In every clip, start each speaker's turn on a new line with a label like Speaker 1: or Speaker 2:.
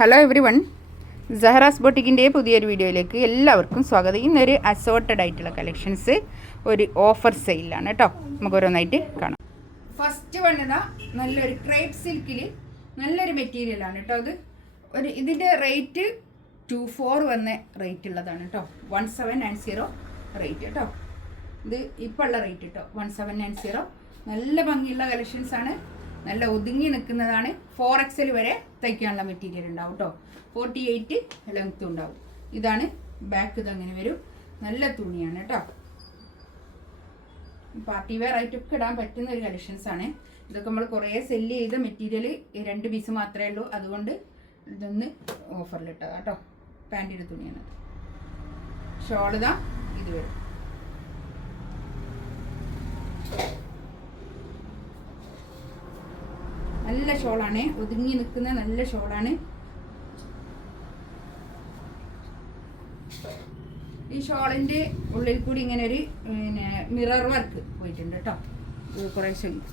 Speaker 1: hello everyone ജഹറാസ് ബൊട്ടിക്കിൻ്റെ പുതിയൊരു വീഡിയോയിലേക്ക് എല്ലാവർക്കും സ്വാഗതം ഇന്നൊരു അസോർട്ടഡ് ആയിട്ടുള്ള കളക്ഷൻസ് ഒരു ഓഫർ സെയിലാണ് കേട്ടോ നമുക്ക് ഓരോന്നായിട്ട് കാണാം ഫസ്റ്റ് വൺ ഇതാ നല്ലൊരു ക്രേപ്പ് സിൽക്കിൽ നല്ലൊരു മെറ്റീരിയലാണ് കേട്ടോ അത് ഒരു ഇതിൻ്റെ റേറ്റ് ടു ഫോർ വന്ന റേറ്റ് ഉള്ളതാണ് കേട്ടോ one seven nine zero rate കേട്ടോ ഇത് ഇപ്പോൾ ഉള്ള റേറ്റ് കേട്ടോ വൺ സെവൻ നയൻ സീറോ നല്ല ഭംഗിയുള്ള കളക്ഷൻസാണ് നല്ല ഒതുങ്ങി നിൽക്കുന്നതാണ് ഫോർ എക്സൽ വരെ തയ്ക്കാനുള്ള മെറ്റീരിയൽ ഉണ്ടാവും കേട്ടോ ഫോർട്ടി എയ്റ്റ് ലെങ്ത് ഉണ്ടാവും ഇതാണ് ബാക്ക് ഇത് അങ്ങനെ വരും നല്ല തുണിയാണ് കേട്ടോ പാർട്ടി വെയർ ആയിട്ടൊക്കെ ഇടാൻ പറ്റുന്ന ഒരു കളക്ഷൻസ് ആണ് ഇതൊക്കെ നമ്മൾ കുറേ സെല്ല് ചെയ്ത മെറ്റീരിയൽ രണ്ട് പീസ് മാത്രമേ ഉള്ളൂ അതുകൊണ്ട് ഇതൊന്ന് ഓഫറിൽ ഇട്ടതാ കേട്ടോ പാൻറ്റിൻ്റെ തുണിയാണ് ഷോൾ ഇതാ ഇത് വരും നല്ല ഷോളാണ് ഒതുങ്ങി നിൽക്കുന്ന നല്ല ഷോളാണ് ഈ ഷോളിന്റെ ഉള്ളിൽ കൂടി ഇങ്ങനെ ഒരു പിന്നെ മിറർ വർക്ക് പോയിട്ടുണ്ട് കേട്ടോ കുറേ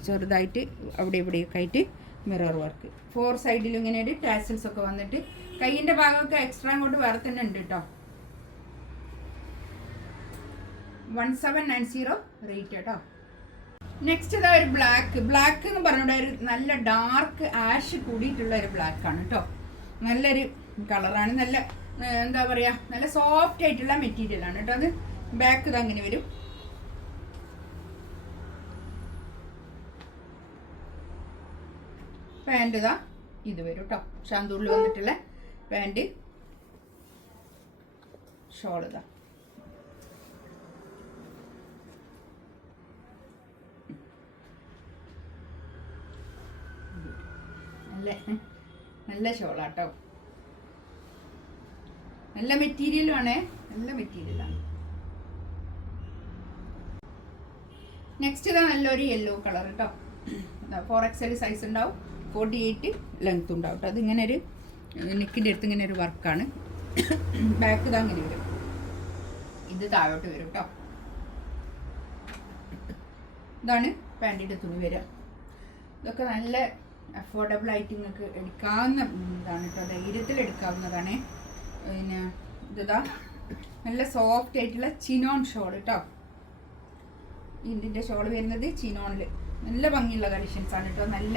Speaker 1: ചെറുതായിട്ട് അവിടെ ഇവിടെയൊക്കെ ആയിട്ട് മിറർ വർക്ക് ഫോർ സൈഡിലും ഇങ്ങനെ ഒരു ടാസൽസ് ഒക്കെ വന്നിട്ട് കൈയിന്റെ ഭാഗമൊക്കെ എക്സ്ട്രാ അങ്ങോട്ട് വേറെ തന്നെ ഉണ്ട് കേട്ടോ one seven nine zero rate കേട്ടോ നെക്സ്റ്റ് ഇതാ ഒരു ബ്ലാക്ക് ബ്ലാക്ക് എന്ന് പറഞ്ഞിട്ട് ഒരു നല്ല ഡാർക്ക് ആഷ് കൂടിയിട്ടുള്ള ഒരു ബ്ലാക്ക് ആണ് കേട്ടോ നല്ലൊരു കളറാണ് നല്ല എന്താ പറയുക നല്ല സോഫ്റ്റ് ആയിട്ടുള്ള മെറ്റീരിയൽ ആണ് കേട്ടോ അത് ബാക്ക് ഇത് അങ്ങനെ വരും പാൻറ് ഇതാ ഇത് വരും കേട്ടോ ഷാന്തൂറിൽ വന്നിട്ടുള്ള പാൻറ് ഷോൾ ഇതാ നല്ല നല്ല ഷോളാട്ടോ നല്ല മെറ്റീരിയൽ ആണേ നല്ല മെറ്റീരിയലാണ് നെക്സ്റ്റ് ഇതാ നല്ലൊരു യെല്ലോ കളർ കേട്ടോ ഫോർ എൽ സൈസ് ഉണ്ടാവും ഫോർട്ടി എയ്റ്റ് ലെങ്ത് ഉണ്ടാവും കേട്ടോ അതിങ്ങനെ ഒരു നെക്കിൻ്റെ അടുത്ത് ഇങ്ങനെ ഒരു വർക്കാണ് ബാക്ക് ഇതാ അങ്ങനെ വരും ഇത് താഴോട്ട് വരും കേട്ടോ ഇതാണ് പാൻറ്റിൻ്റെ തുണി വരിക ഇതൊക്കെ നല്ല അഫോർഡബിൾ ആയിട്ട് നിങ്ങൾക്ക് എടുക്കാവുന്ന ഇതാണ് കേട്ടോ ധൈര്യത്തിൽ എടുക്കാവുന്നതാണ് പിന്നെ ഇതാ നല്ല സോഫ്റ്റ് ആയിട്ടുള്ള ചിനോൺ ഷോൾ കേട്ടോ ഇതിൻ്റെ ഷോൾ വരുന്നത് ചിനോണിൽ നല്ല ഭംഗിയുള്ള കളക്ഷൻസ് ആണ് കേട്ടോ നല്ല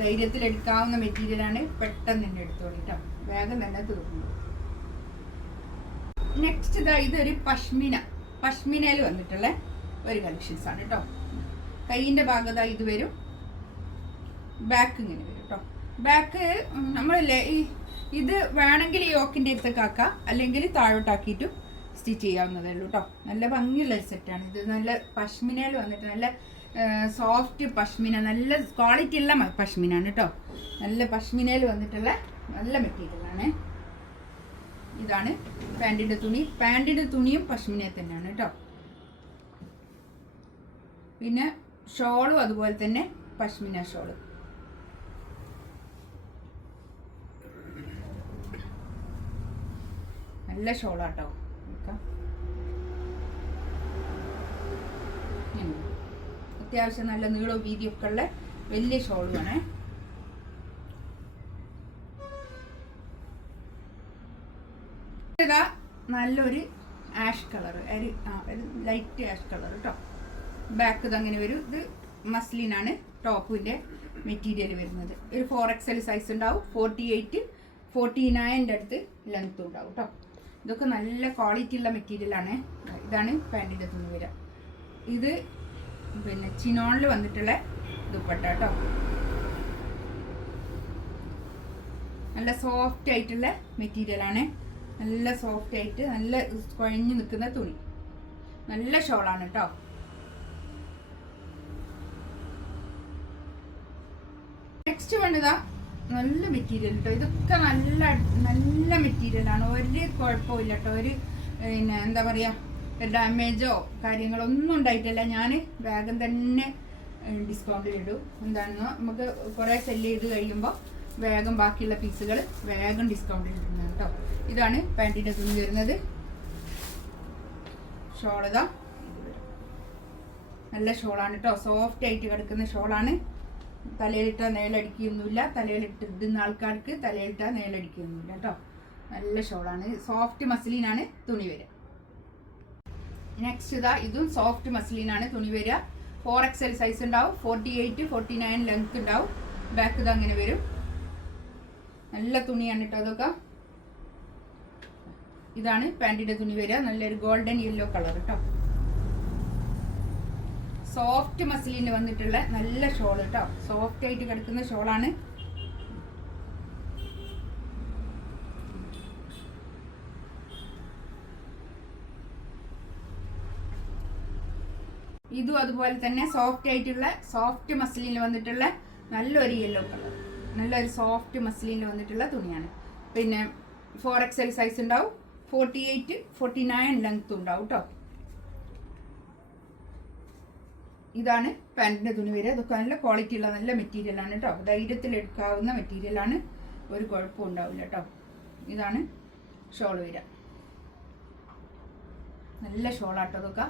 Speaker 1: ധൈര്യത്തിൽ എടുക്കാവുന്ന മെറ്റീരിയലാണ് പെട്ടെന്ന് തന്നെ എടുത്തോളി കേട്ടോ വേഗം തന്നെ തീർന്നു നെക്സ്റ്റ് ഇതാ ഇതൊരു പഷ്മിന പഷ്മിനയിൽ വന്നിട്ടുള്ള ഒരു കളക്ഷൻസ് ആണ് കേട്ടോ കൈയിൻ്റെ ഭാഗത ഇത് വരും ബാക്ക് ഇങ്ങനെ വരും കേട്ടോ ബാക്ക് നമ്മളല്ലേ ഈ ഇത് വേണമെങ്കിൽ ഈ ഓക്കിൻ്റെ അടുത്തേക്ക് ആക്കാം അല്ലെങ്കിൽ താഴോട്ടാക്കിയിട്ടും സ്റ്റിച്ച് ചെയ്യാവുന്നതേ ഉള്ളൂ കേട്ടോ നല്ല ഭംഗിയുള്ള സെറ്റാണ് ഇത് നല്ല പശ്മിനയിൽ വന്നിട്ട് നല്ല സോഫ്റ്റ് പശ്മിന നല്ല ക്വാളിറ്റി ഉള്ള പശ്മിനാണ് കേട്ടോ നല്ല പശ്മിനയിൽ വന്നിട്ടുള്ള നല്ല മെറ്റീരിയലാണ് ഇതാണ് പാൻറ്റിൻ്റെ തുണി പാൻറ്റിൻ്റെ തുണിയും പശ്മിനെ തന്നെയാണ് കേട്ടോ പിന്നെ ഷോളും അതുപോലെ തന്നെ പശ്മിന ഷോളും നല്ല ഷോളാട്ടോ അത്യാവശ്യം നല്ല നീളവും വീതിയൊക്കെ ഉള്ള വലിയ ഷോളുമാണ് നല്ലൊരു ആഷ് കളർ ഒരു ലൈറ്റ് ആഷ് കളർ കേട്ടോ ബാക്ക് ഇത് അങ്ങനെ ഒരു ഇത് മസ്ലിനാണ് ടോപ്പിൻ്റെ മെറ്റീരിയൽ വരുന്നത് ഒരു ഫോർ എക്സൽ സൈസ് ഉണ്ടാവും ഫോർട്ടി എയ്റ്റ് ഫോർട്ടി നയൻ്റെ അടുത്ത് ലെങ്ത്തും ഉണ്ടാവും കേട്ടോ ഇതൊക്കെ നല്ല ക്വാളിറ്റി ഉള്ള മെറ്റീരിയലാണ് ഇതാണ് പാൻറ്റിൻ്റെ തുണി വരിക ഇത് പിന്നെ ചിനോണിൽ വന്നിട്ടുള്ള ദുപ്പട്ട കേട്ടോ നല്ല സോഫ്റ്റ് ആയിട്ടുള്ള മെറ്റീരിയലാണ് നല്ല സോഫ്റ്റ് ആയിട്ട് നല്ല കുഴഞ്ഞു നിൽക്കുന്ന തുണി നല്ല ഷോളാണ് കേട്ടോ നെക്സ്റ്റ് വേണ്ടതാ നല്ല മെറ്റീരിയൽ കേട്ടോ ഇതൊക്കെ നല്ല നല്ല മെറ്റീരിയലാണ് ഒരു കുഴപ്പമില്ല കേട്ടോ ഒരു പിന്നെ എന്താ പറയുക ഡാമേജോ കാര്യങ്ങളോ ഒന്നും ഉണ്ടായിട്ടില്ല ഞാൻ വേഗം തന്നെ ഡിസ്കൗണ്ട് ചെയ്തു എന്താണെന്ന് നമുക്ക് കുറേ സെല്ല് ചെയ്ത് കഴിയുമ്പോൾ വേഗം ബാക്കിയുള്ള പീസുകൾ വേഗം ഡിസ്കൗണ്ട് ചെയ്തിട്ടുണ്ട് കേട്ടോ ഇതാണ് പാൻറ്റിൻ്റെ തുണി വരുന്നത് ഷോളതാ നല്ല ഷോളാണ് കേട്ടോ സോഫ്റ്റ് ആയിട്ട് കിടക്കുന്ന ഷോളാണ് തലയിലിട്ട നേലടിക്കൊന്നുമില്ല തലയിലിട്ട് ഇടുന്ന ആൾക്കാർക്ക് തലയിലിട്ട നേലടിക്കൊന്നുമില്ല കേട്ടോ നല്ല ഷോളാണ് സോഫ്റ്റ് മസ്ലിനാണ് തുണി വരിക നെക്സ്റ്റ് ഇതാ ഇതും സോഫ്റ്റ് മസ്ലിനാണ് തുണി വരിക ഫോർ എക്സൽ സൈസ് ഉണ്ടാവും forty eight forty nine length ഉണ്ടാവും ബാക്ക് ഇത് അങ്ങനെ വരും നല്ല തുണിയാണ് കേട്ടോ അതൊക്കെ ഇതാണ് പാൻറ്റിൻ്റെ തുണി വരിക നല്ലൊരു ഗോൾഡൻ യെല്ലോ കളർ കേട്ടോ സോഫ്റ്റ് മസിലിന് വന്നിട്ടുള്ള നല്ല ഷോൾ കേട്ടോ സോഫ്റ്റ് ആയിട്ട് കിടക്കുന്ന ഷോളാണ് ഇതും അതുപോലെ തന്നെ സോഫ്റ്റ് ആയിട്ടുള്ള സോഫ്റ്റ് മസിലിന് വന്നിട്ടുള്ള നല്ലൊരു യെല്ലോ കളർ നല്ലൊരു സോഫ്റ്റ് മസിലിന് വന്നിട്ടുള്ള തുണിയാണ് പിന്നെ ഫോർ എക്സൽ സൈസ് ഉണ്ടാവും ഫോർട്ടി എയ്റ്റ് ഫോർട്ടി നയൻ ലെങ്ത്തും ഉണ്ടാവും കേട്ടോ ഇതാണ് പാൻറ്റിൻ്റെ തുണി വരിക ഇതൊക്കെ നല്ല ക്വാളിറ്റി ഉള്ള നല്ല മെറ്റീരിയലാണ് കേട്ടോ ധൈര്യത്തിൽ എടുക്കാവുന്ന മെറ്റീരിയലാണ് ഒരു കുഴപ്പവും ഉണ്ടാവില്ല കേട്ടോ ഇതാണ് ഷോൾ വരിക നല്ല ഷോളാട്ടോ ഇതൊക്കെ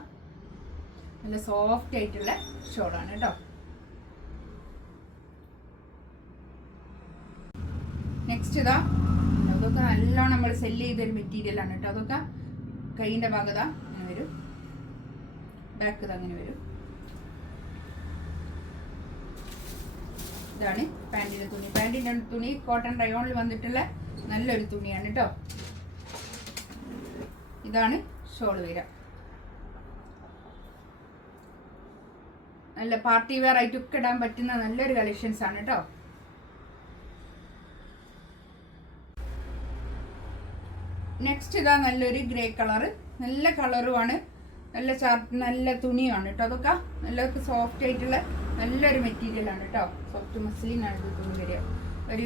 Speaker 1: നല്ല സോഫ്റ്റ് ആയിട്ടുള്ള ഷോളാണ് കേട്ടോ നെക്സ്റ്റ് ഇതാ അതൊക്കെ നല്ലോണം നമ്മൾ സെല്ല് ചെയ്തൊരു മെറ്റീരിയലാണ് കേട്ടോ അതൊക്കെ കൈയിൻ്റെ ഭാഗത അങ്ങനെ വരും ബാക്ക് അങ്ങനെ വരും ഇതാണ് പാൻറ്റിൻ്റെ തുണി പാൻറ്റിൻ്റെ തുണി കോട്ടൺ റയോണിൽ വന്നിട്ടുള്ള നല്ലൊരു തുണിയാണ് കേട്ടോ ഇതാണ് ഷോൾ വീര നല്ല പാർട്ടി വെയർ ഒക്കെ ഇടാൻ പറ്റുന്ന നല്ലൊരു കളക്ഷൻസ് ആണ് കേട്ടോ നെക്സ്റ്റ് ഇതാ നല്ലൊരു ഗ്രേ കളറ് നല്ല കളറുമാണ് നല്ല ചാർ നല്ല തുണിയാണ് കേട്ടോ അതൊക്കെ നല്ല സോഫ്റ്റ് ആയിട്ടുള്ള നല്ലൊരു ആണ് കേട്ടോ സോഫ്റ്റ് ആണ് ഇത് തുണി വരിക ഒരു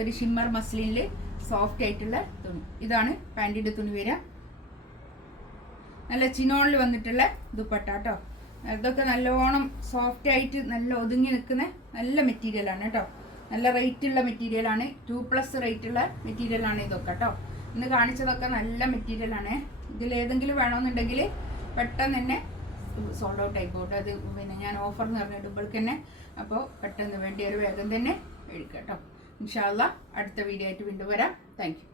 Speaker 1: ഒരു ഷിമ്മർ മസ്ലിനില് സോഫ്റ്റ് ആയിട്ടുള്ള തുണി ഇതാണ് പാൻറ്റിൻ്റെ തുണി വരിക നല്ല ചിനോണിൽ വന്നിട്ടുള്ള ദുപ്പട്ട കേട്ടോ ഇതൊക്കെ നല്ലോണം സോഫ്റ്റ് ആയിട്ട് നല്ല ഒതുങ്ങി നിൽക്കുന്ന നല്ല ആണ് കേട്ടോ നല്ല റേറ്റുള്ള ആണ് ടു പ്ലസ് റേറ്റുള്ള ആണ് ഇതൊക്കെ കേട്ടോ ഇന്ന് കാണിച്ചതൊക്കെ നല്ല മെറ്റീരിയലാണ് ഏതെങ്കിലും വേണമെന്നുണ്ടെങ്കിൽ പെട്ടെന്ന് തന്നെ സോൾഡ് ഔട്ട് ആയിക്കോട്ടെ അത് പിന്നെ ഞാൻ ഓഫർ എന്ന് പറഞ്ഞിടുമ്പോഴേക്ക് തന്നെ അപ്പോൾ പെട്ടെന്ന് വേണ്ടി ഒരു വേഗം തന്നെ എഴുതി കേട്ടോ ഇൻഷാല്ല അടുത്ത വീഡിയോ ആയിട്ട് വീണ്ടും വരാം താങ്ക്